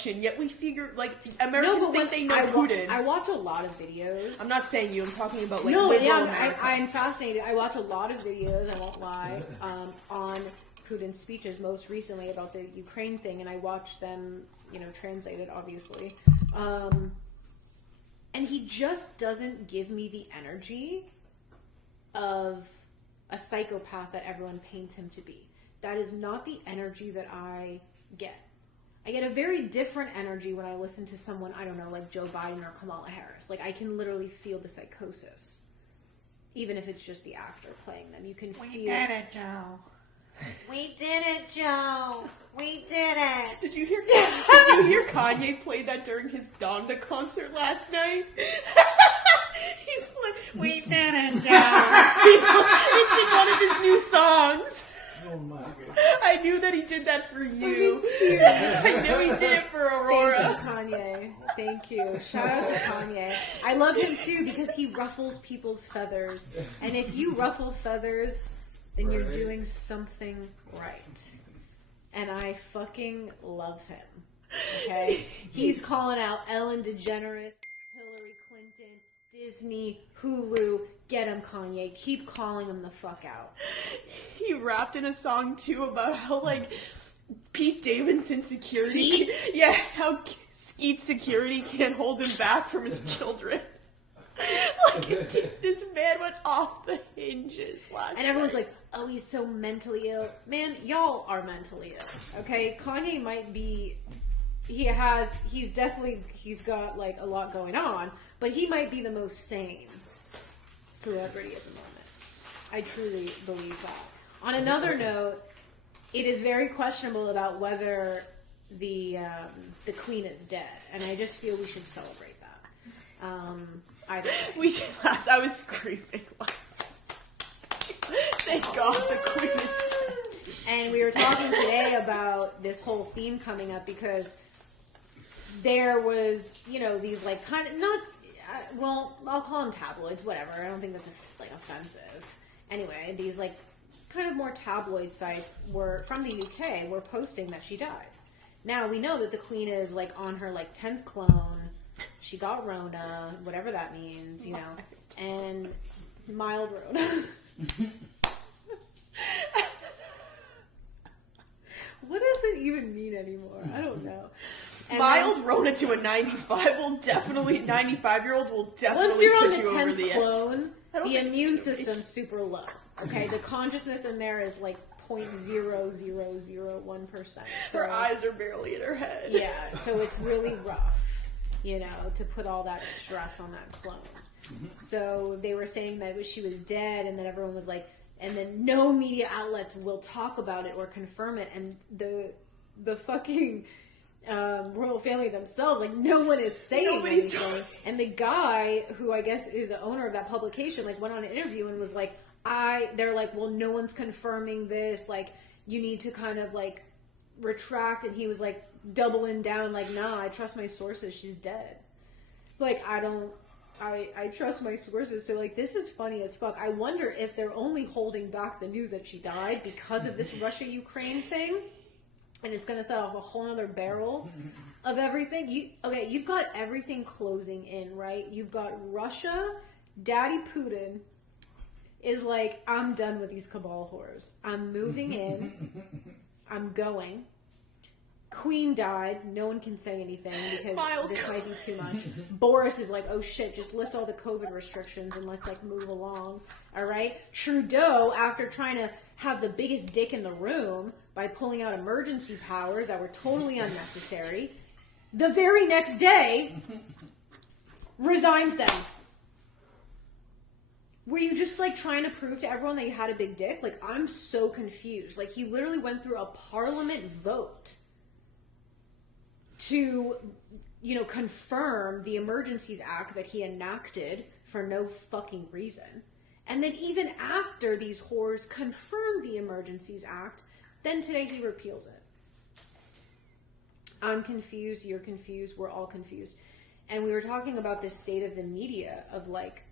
Russian, yet we figure, like, Americans think they know Putin. I watch a lot of videos. I'm not saying you, I'm talking about, like, liberal America. I'm fascinated. I watch a lot of videos, I won't lie, on Putin's speeches, most recently about the Ukraine thing, and I watch them, translated, obviously. And he just doesn't give me the energy of a psychopath that everyone paints him to be. That is not the energy that I get. I get a very different energy when I listen to someone, I don't know, like Joe Biden or Kamala Harris. Like, I can literally feel the psychosis. Even if it's just the actor playing them. You can feel... We did it, Joe. We did it, Joe. We did it. Did you hear Kanye play that during his Donda concert last night? He played, we did it, Joe. It's in one of his new songs. Oh my God. I knew that he did that for you. I knew he did it for Aurora. Thank you, Kanye. Thank you. Shout out to Kanye. I love him too because he ruffles people's feathers. And if you ruffle feathers, then you're doing something right. And I fucking love him. Okay? He's calling out Ellen DeGeneres, Hillary Clinton, Disney, Hulu. Get him, Kanye. Keep calling him the fuck out. He rapped in a song, too, about how, like, Pete Davidson's security... Skeet? Yeah, how Skeet's security can't hold him back from his children. Like, this man went off the hinges last night. And everyone's like, oh, he's so mentally ill. Man, y'all are mentally ill, okay? Kanye might be... He's got, like, a lot going on, but he might be the most sane celebrity at the moment. I truly believe that. On another note, it is very questionable about whether the Queen is dead, and I just feel we should celebrate that. I was screaming last. Thank God the Queen is dead. And we were talking today about this whole theme coming up because there was, these like kind of not. Well, I'll call them tabloids, whatever. I don't think that's offensive. Anyway, these like kind of more tabloid sites were from the UK were posting that she died. Now we know that the Queen is like on her like 10th clone. She got Rona, whatever that means, and mild Rona. What does it even mean anymore? I don't know. And mild Rona to a 95-year-old will definitely once you're on put the you over 10th the clone, edge. the immune system's super low. Okay, the consciousness in there is like 0.0001%. So, her eyes are barely in her head. Yeah, so it's really rough, to put all that stress on that clone. So they were saying that she was dead, and then everyone was like, and then no media outlets will talk about it or confirm it, and the fucking royal family themselves, like, no one is saying anything. And the guy who I guess is the owner of that publication, like, went on an interview and was like, they're like, well, no one's confirming this, like, you need to kind of like retract, and he was like doubling down, like, nah, I trust my sources, she's dead. Like, I trust my sources. So like, this is funny as fuck. I wonder if they're only holding back the news that she died because of this Russia-Ukraine thing. And it's going to set off a whole other barrel of everything. You've got everything closing in, right? You've got Russia. Daddy Putin is like, I'm done with these cabal whores. I'm moving in. I'm going. Queen died. No one can say anything because this might be too much. Boris is like, oh shit, just lift all the COVID restrictions and let's like move along. All right. Trudeau, after trying to have the biggest dick in the room by pulling out emergency powers that were totally unnecessary, the very next day resigns them. Were you just like trying to prove to everyone that you had a big dick? Like, I'm so confused. Like, he literally went through a parliament vote to, confirm the Emergencies Act that he enacted for no fucking reason. And then even after these whores confirmed the Emergencies Act, then today he repeals it. I'm confused, you're confused, we're all confused. And we were talking about this state of the media of like,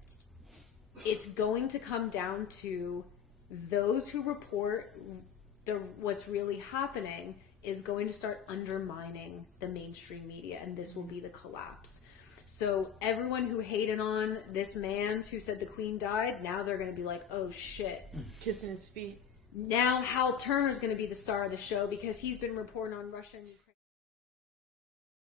it's going to come down to those who report what's really happening is going to start undermining the mainstream media, and this will be the collapse. So everyone who hated on this man who said the Queen died, now they're going to be like, oh shit. Kissing his feet. Now Hal Turner's going to be the star of the show because he's been reporting on Russia and Ukraine.